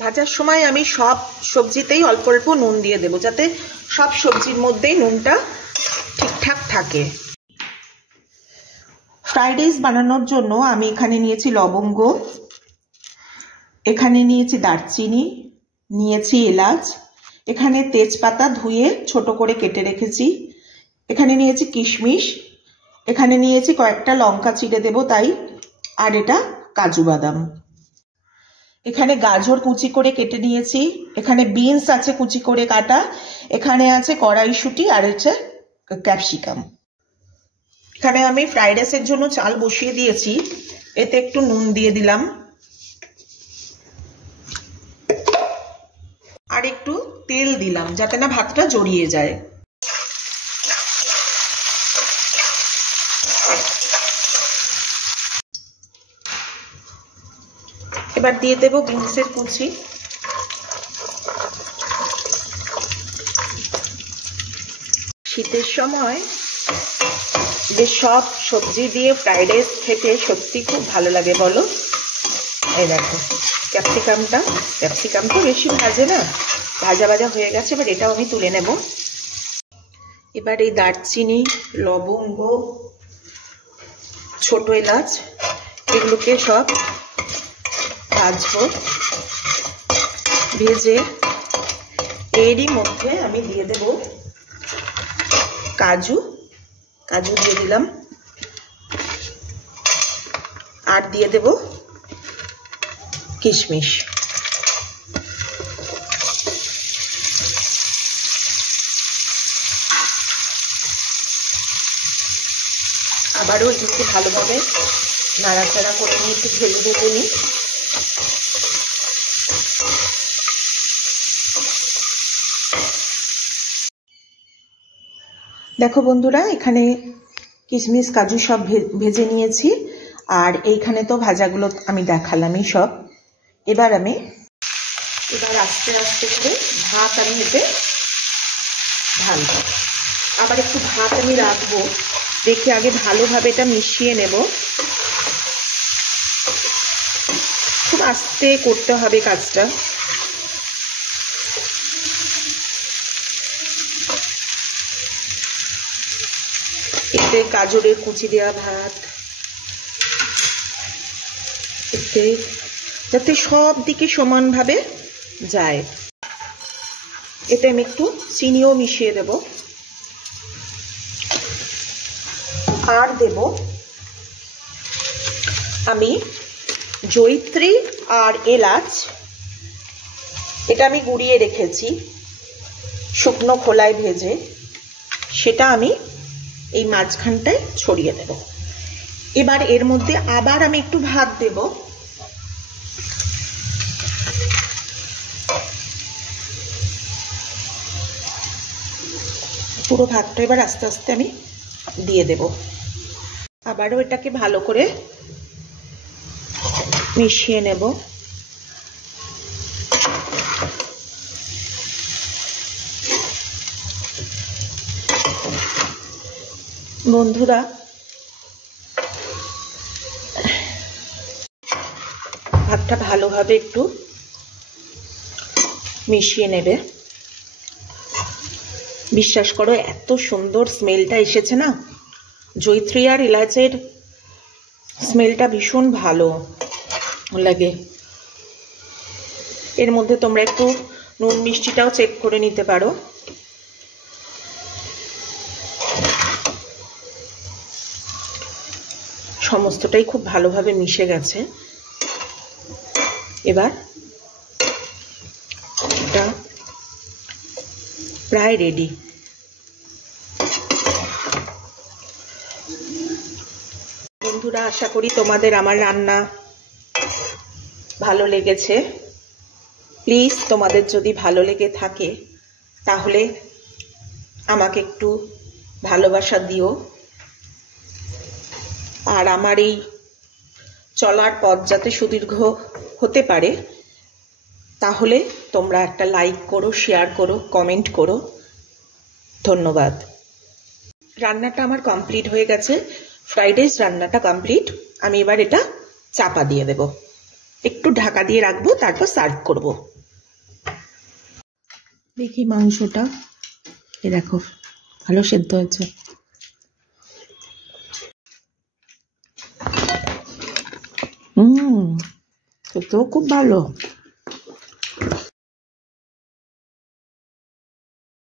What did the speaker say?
ভাজার সময় আমি সব সবজিতেই অল্প অল্প নুন দিয়ে দেব, যাতে সব সবজির মধ্যেই নুনটা ঠিকঠাক থাকে। ফ্রাইড রাইস বানানোর জন্য আমি এখানে নিয়েছি লবঙ্গ, এখানে নিয়েছি দারচিনি, নিয়েছি এলাচ, এখানে তেজপাতা ধুয়ে ছোট করে কেটে রেখেছি, এখানে নিয়েছি কিশমিশ, এখানে নিয়েছি কয়েকটা লঙ্কা চিড়ে দেব তাই, আর এটা কাজু বাদাম। এখানে গাজর কুচি করে কেটে নিয়েছি, এখানে বিনস আছে কুচি করে কাটা, এখানে আছে কড়াইশুঁটি আর হচ্ছে ক্যাপসিকাম। এখানে আমি ফ্রাইড রাইসের জন্য চাল বসিয়ে দিয়েছি, এতে একটু নুন দিয়ে দিলাম আর একটু তেল দিলাম যাতে না ভাতটা জড়িয়ে যায়। এবার দিয়ে দেব বিনসের কুচি, শীতের সময় যে সব সবজি দিয়ে ফ্রাইড রাইস খেতে সত্যি খুব ভালো লাগে বলো। এই দেখো ক্যাপসিকাম তো বেশি ভাজে না, ভাজা ভাজা হয়ে গেছে, এবার এটাও আমি তুলে নেব। এবার এই দারচিনি, লবঙ্গ, ছোট এলাচ এগুলোকে সব ভাজবো, ভেজে এরই মধ্যে আমি দিয়ে দেব কাজু দিয়ে দিলাম, আর দিয়ে দেব কিশমিশ। আবারও একটু ভালোভাবে নাড়াচাড়া করে নিয়ে একটু ঢেলে দেবো নি। দেখো বন্ধুরা, এখানে কিশমিশ কাজু সব ভেজে নিয়েছি, আর এইখানে তো ভাজাগুলো আমি দেখালামই সব। এবার আস্তে আস্তে করে ভাত আমি এতে ঢালবো, আবার একটু ভাত আমি রাখবো, রেখে আগে ভালোভাবে এটা মিশিয়ে নেব। খুব আস্তে করতে হবে কাজটা। এতে গাজরের কুচি দেওয়া ভাত, এতে যাতে সব দিকে সমানভাবে যায়। এতে আমি একটু চিনিও মিশিয়ে দেব, আর দেব আমি জয়িত্রী আর এলাচ, এটা আমি গুঁড়িয়ে রেখেছি শুকনো খোলায় ভেজে, সেটা আমি এই মাঝখানটায় ছড়িয়ে দেব। এবার এর মধ্যে আবার আমি একটু ভাত দেব, পুরো ভাতটা এবার আস্তে আস্তে আমি দিয়ে দেব। আবারও এটাকে ভালো করে মিশিয়ে নেব। বন্ধুরা, ভাতটা ভালোভাবে একটু মিশিয়ে নেবে। বিশ্বাস করো, এত সুন্দর স্মেলটা এসেছে না, জয়িত্রী আর এলাচের স্মেলটা ভীষণ ভালো লাগে। এর মধ্যে তোমরা একটু নুন মিষ্টিটাও চেক করে নিতে পারো। সমস্তটাই খুব ভালোভাবে মিশে গেছে। এবার এটা প্রায় রেডি। বন্ধুরা, আশা করি তোমাদের আমার রান্না ভালো লেগেছে। প্লিজ তোমাদের যদি ভালো লেগে থাকে তাহলে আমাকে একটু ভালোবাসা দিও, আর আমার এই চলার পথ যাতে সুদীর্ঘ হতে পারে তাহলে তোমরা একটা লাইক করো, শেয়ার করো, কমেন্ট করো। ধন্যবাদ। রান্নাটা আমার কমপ্লিট হয়ে গেছে, ফ্রাইড রাইস রান্নাটা কমপ্লিট। আমি এবার এটা চাপা দিয়ে দেব। একটু ঢাকা দিয়ে রাখবো, তারপর সার্ভ করব। দেখি মাংসটা, এ দেখো ভালো সেদ্ধ হয়েছে। খেতেও খুব ভালো।